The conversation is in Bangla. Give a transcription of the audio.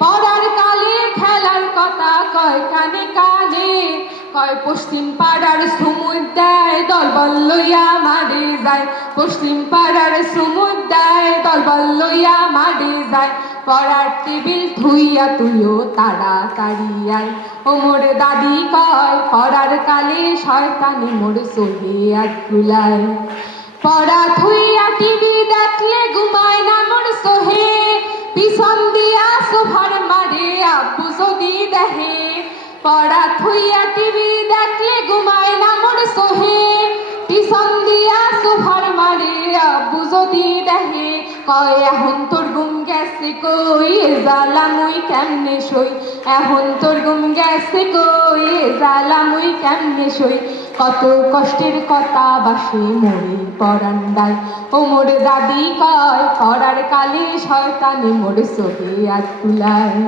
পড়ার কালে খেলার কথা কয় কানে কয়, পশ্চিম পাড়ার সুমুদ দেয়, দলবল লইয়া যায়। পশ্চিম পাড়ার সুমুদ দেয়, দলবল লইয়া যায়। পড়ার টেবিল থুইয়া তুইও তাড়াতাড়ি আয়। ও মোর দাদি কয়, পড়ার কালে শয়তানি মোর সোহে আর কুলায়। পড়া পিছন দিয়া সোফার মারে আব্বু যদি দেহে পড়া থুইয়া টিভি দেখলে ঘুমায় না মোর সোহে। পিছন দিয়া সোফার মারে আব্বু যদি দেহে কয়, এখন তোর গুম গেছে কই? এ জ্বালা মুই কেমনে সই? এখন তোর গুম গেছে কই? এ জ্বালা মুই কেমনে সই? কত কষ্টের কথা বাসে মোরে পরান্ডায় ও মোর দাদি কয় পড়ার কালে শয়তানি মোর সোহে আর তুলায়